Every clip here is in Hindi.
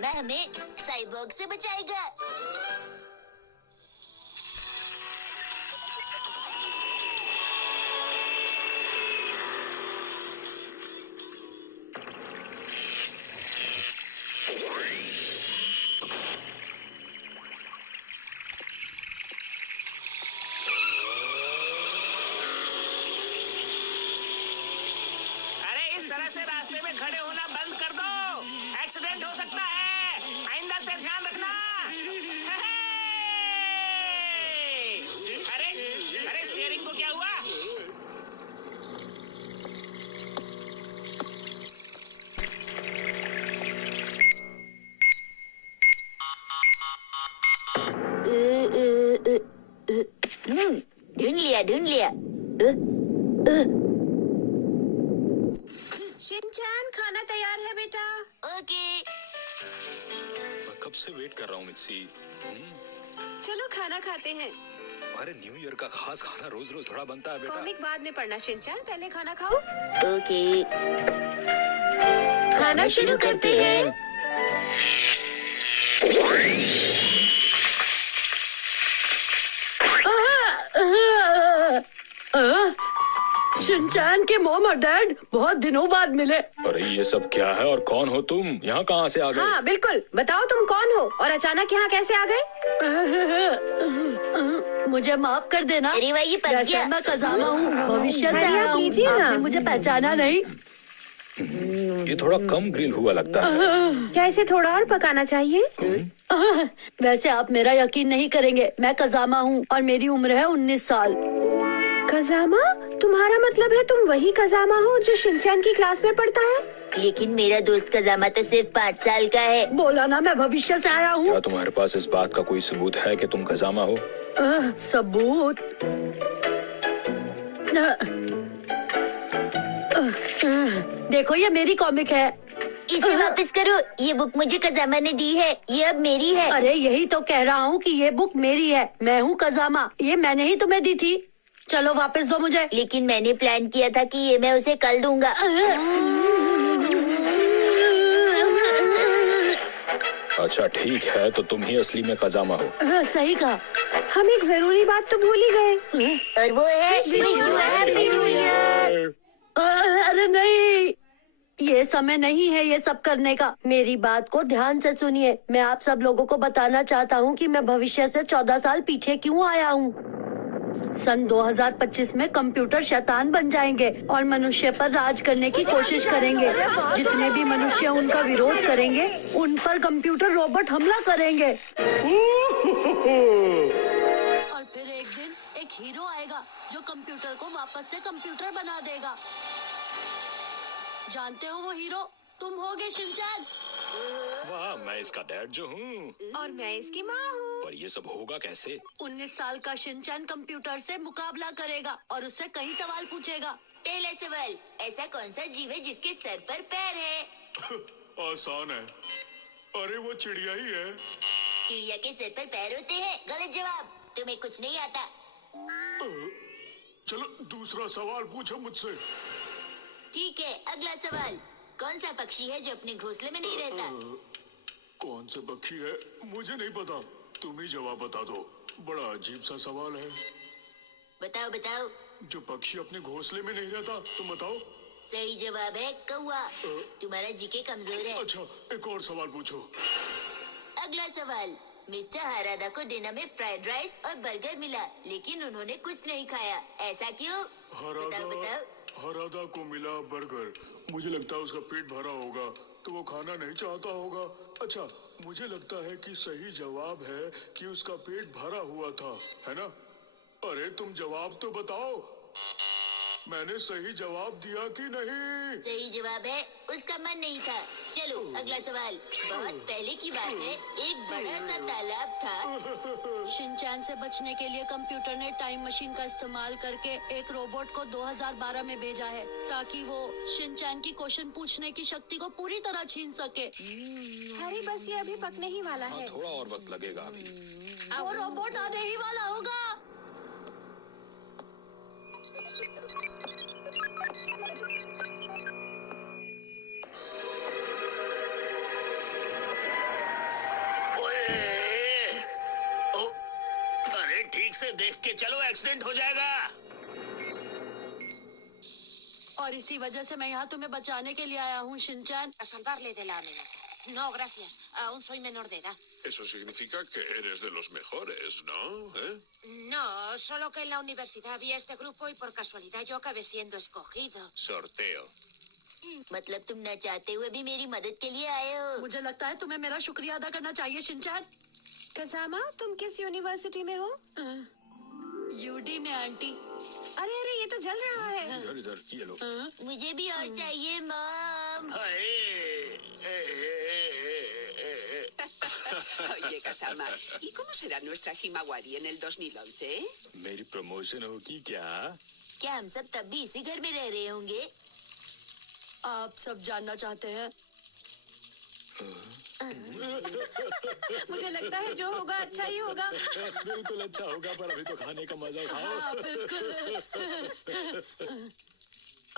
कजामा हमें साइबोर्ग से बचाएगा। तरह से रास्ते में खड़े होना बंद कर दो, एक्सीडेंट हो सकता है, आइंदा से ध्यान रखना। अरे अरे स्टीयरिंग को क्या हुआ? ढूंढ लिया। शिनचैन, खाना तैयार है बेटा। ओके। मैं कब से वेट कर रहा हूँ मित्सी। चलो खाना खाते हैं। अरे न्यू ईयर का खास खाना रोज रोज थोड़ा बनता है बेटा। कॉमिक बाद में पढ़ना शिनचैन, पहले खाना खाओ। ओके, खाना शुरू करते हैं। शिनचैन के मॉम और डैड बहुत दिनों बाद मिले। अरे ये सब क्या है और कौन हो तुम? यहाँ कहाँ से आ गए? हाँ बिल्कुल, बताओ तुम कौन हो और अचानक यहाँ कैसे आ गए? मुझे माफ कर देना। अरे भाई ये पक वैसे गया। मैं कजामा हूँ, भविष्य से बढ़िया आया हूँ। कीजिए ना। आपने मुझे पहचाना नहीं। ये थोड़ा कम ग्रिल हुआ लगता है। क्या इसे थोड़ा और पकाना चाहिए? वैसे आप मेरा यकीन नहीं करेंगे, मैं कजामा हूँ और मेरी उम्र है 19 साल। कजामा? तुम्हारा मतलब है तुम वही कजामा हो जो शिनचैन की क्लास में पढ़ता है? लेकिन मेरा दोस्त कजामा तो सिर्फ 5 साल का है। बोला ना मैं भविष्य से आया हूँ। क्या तुम्हारे पास इस बात का कोई सबूत है कि तुम खजामा हो? सबूत? देखो ये मेरी कॉमिक है। इसे वापस करो, ये बुक मुझे कजामा ने दी है, ये अब मेरी है। अरे यही तो कह रहा हूँ कि ये बुक मेरी है, मैं हूँ कजामा, ये मैंने ही तुम्हें दी थी। चलो वापस दो मुझे। लेकिन मैंने प्लान किया था कि ये मैं उसे कल दूंगा। अच्छा ठीक है, तो तुम ही असली में खजामा हो। सही कहा। हम एक जरूरी बात तो भूल ही गए। और वो है हैप्पी न्यू ईयर। अरे नहीं, ये समय नहीं है ये सब करने का। मेरी बात को ध्यान से सुनिए। मैं आप सब लोगों को बताना चाहता हूँ कि मैं भविष्य से 14 साल पीछे क्यों आया हूँ। सन 2025 में कंप्यूटर शैतान बन जाएंगे और मनुष्य पर राज करने की कोशिश करेंगे। जितने भी मनुष्य उनका विरोध करेंगे, उन पर कंप्यूटर रोबोट हमला करेंगे। और फिर एक दिन एक हीरो आएगा जो कंप्यूटर को वापस से कंप्यूटर बना देगा। जानते हो वो हीरो तुम होगे शिनचैन। वाह, मैं इसका डैड जो हूँ। और मैं इसकी माँ हूँ। पर ये सब होगा कैसे? 19 साल का शिनचैन कंप्यूटर से मुकाबला करेगा और उससे कई सवाल पूछेगा। पहला सवाल, ऐसा कौन सा जीव है जिसके सर पर पैर है? आसान है, अरे वो चिड़िया ही है। चिड़िया के सर पर पैर होते हैं। गलत जवाब, तुम्हें कुछ नहीं आता। चलो दूसरा सवाल पूछो मुझसे। ठीक है, अगला सवाल, कौन सा पक्षी है जो अपने घोंसले में नहीं रहता? कौन सा पक्षी है मुझे नहीं पता, तुम ही जवाब बता दो। बड़ा अजीब सा सवाल है। बताओ बताओ। जो पक्षी अपने घोंसले में नहीं रहता, तुम बताओ। सही जवाब है कौवा। तुम्हारा जीके कमजोर है। अच्छा, एक और सवाल पूछो। अगला सवाल, मिस्टर हरादा को डिनर में फ्राइड राइस और बर्गर मिला, लेकिन उन्होंने कुछ नहीं खाया, ऐसा क्यों? बताओ बताओ। हरादा को मिला बर्गर, मुझे लगता है उसका पेट भरा होगा तो वो खाना नहीं चाहता होगा। अच्छा, मुझे लगता है कि सही जवाब है कि उसका पेट भरा हुआ था, है ना? अरे तुम जवाब तो बताओ, मैंने सही जवाब दिया कि नहीं? सही जवाब है उसका मन नहीं था। चलो अगला सवाल, बहुत पहले की बात है, एक बड़ा सा तालाब था। शिनचैन से बचने के लिए कंप्यूटर ने टाइम मशीन का इस्तेमाल करके एक रोबोट को 2012 में भेजा है ताकि वो शिनचैन की क्वेश्चन पूछने की शक्ति को पूरी तरह छीन सके। अरे बस ये अभी पकने ही वाला हाँ, है। थोड़ा और वक्त लगेगा अभी। वो रोबोट आने ही वाला होगा। से देख के चलो, एक्सीडेंट हो जाएगा। और इसी वजह से मैं यहाँ तुम्हें बचाने के लिए आया हूँ, Shinchan. A salvarle de la amenaza. No, gracias. Aún soy menor de edad. Eso significa que eres de los mejores, ¿no? No, solo que en la universidad había este grupo y por casualidad yo acabé siendo escogido. Sorteo. मतलब तुम न चाहते हुए भी मेरी मदद के लिए आए हो। मुझे लगता है तुम्हें मेरा शुक्रिया अदा करना चाहिए, शिनचैन। कजामा, तुम किस यूनिवर्सिटी में हो? यूडी में, आंटी। अरे अरे, ये तो जल रहा है। इधर इधर ये लो। मुझे भी और चाहिए mom. Oye, Kasama, ¿y cómo será nuestra Himawari en el 2011? मेरी प्रमोशन होगी क्या? क्या हम सब तब भी इसी घर में रह रहे होंगे? आप सब जानना चाहते हैं? मुझे लगता है जो होगा अच्छा ही होगा। बिल्कुल अच्छा होगा, पर अभी तो खाने का मजा खाओ। हाँ, बिल्कुल।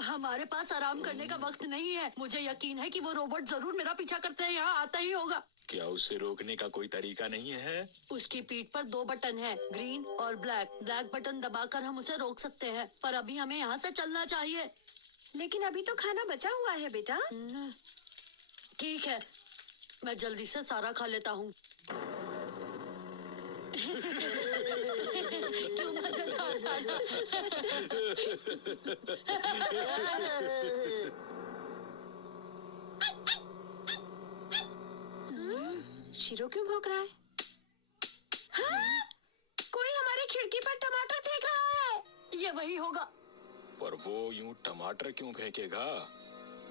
हमारे पास आराम करने का वक्त नहीं है। मुझे यकीन है कि वो रोबोट जरूर मेरा पीछा करते हैं, यहाँ आता ही होगा। क्या उसे रोकने का कोई तरीका नहीं है? उसकी पीठ पर 2 बटन हैं, ग्रीन और ब्लैक। ब्लैक बटन दबाकर हम उसे रोक सकते हैं, पर अभी हमें यहाँ से चलना चाहिए। लेकिन अभी तो खाना बचा हुआ है बेटा। ठीक है, मैं जल्दी से सारा खा लेता हूँ। क्यों मजेदार था ना? शिरो क्यों भौंक रहा है? हाँ? कोई हमारी खिड़की पर टमाटर फेंक रहा है। ये वही होगा। पर वो यूं टमाटर क्यों फेंकेगा?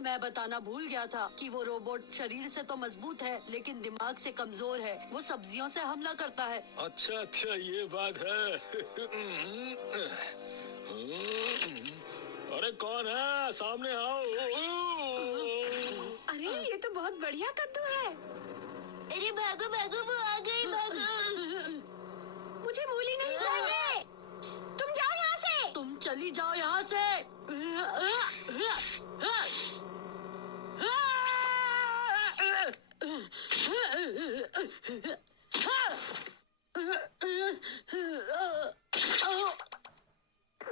मैं बताना भूल गया था कि वो रोबोट शरीर से तो मजबूत है, लेकिन दिमाग से कमजोर है। वो सब्जियों से हमला करता है। अच्छा अच्छा, ये बात है। अरे कौन है? सामने आओ। अरे ये तो बहुत बढ़िया कद्दू है। अरे भागो भागो, वो आ गई, भागो। मुझे मूली नहीं चाहिए। तुम जाओ यहाँ से। तुम चली जाओ यहाँ से।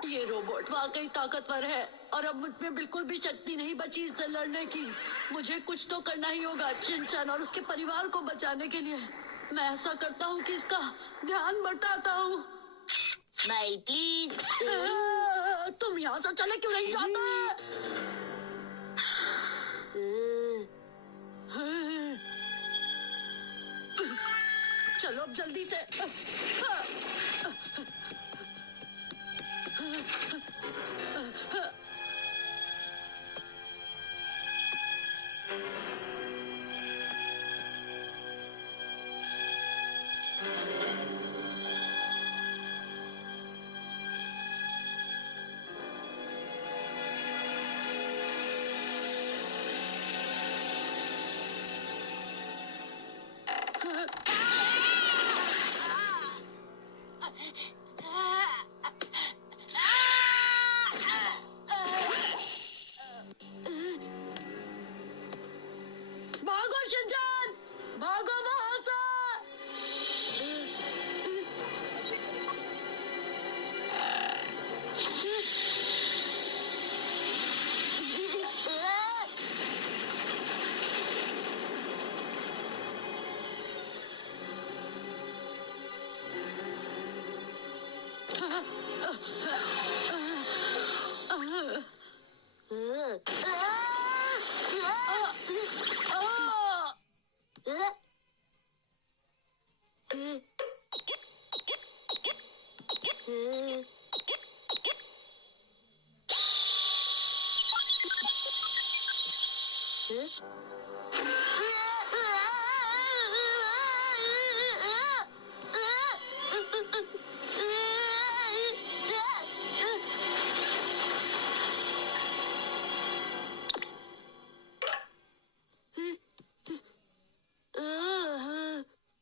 ये रोबोट वाकई ताकतवर है और अब मुझ में बिल्कुल भी शक्ति नहीं बची इससे लड़ने की। मुझे कुछ तो करना ही होगा शिनचैन और उसके परिवार को बचाने के लिए। मैं ऐसा करता हूँ कि इसका ध्यान बटाता हूँ। Smile please. तुम यहाँ से चले क्यों नहीं जाते? चलो अब जल्दी से। भागो शिनचैन, भागो वहां से।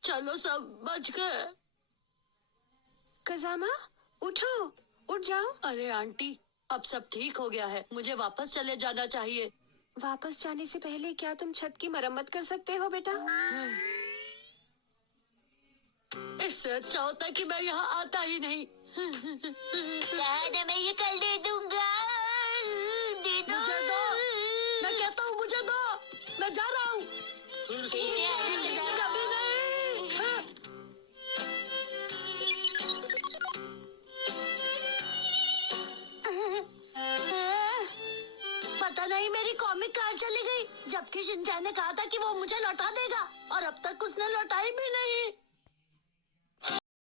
चलो सब बच गए। कजामा, उठो, उठ जाओ। अरे आंटी, अब सब ठीक हो गया है। मुझे वापस चले जाना चाहिए। वापस जाने से पहले क्या तुम छत की मरम्मत कर सकते हो बेटा? इससे इससे अच्छा होता कि मैं यहाँ आता ही नहीं। कहा था मैं ये कल दे दूंगा। दे दो। मुझे दो, मैं कहता हूँ मुझे दो, मैं जा रहा हूँ। इसे आने के बाद- कभी नहीं। हाँ। पता नहीं मेरी कॉमिक कहाँ चली गई, जबकि शिनचैन ने कहा था कि वो मुझे लौटा देगा और अब तक उसने लौटाई भी नहीं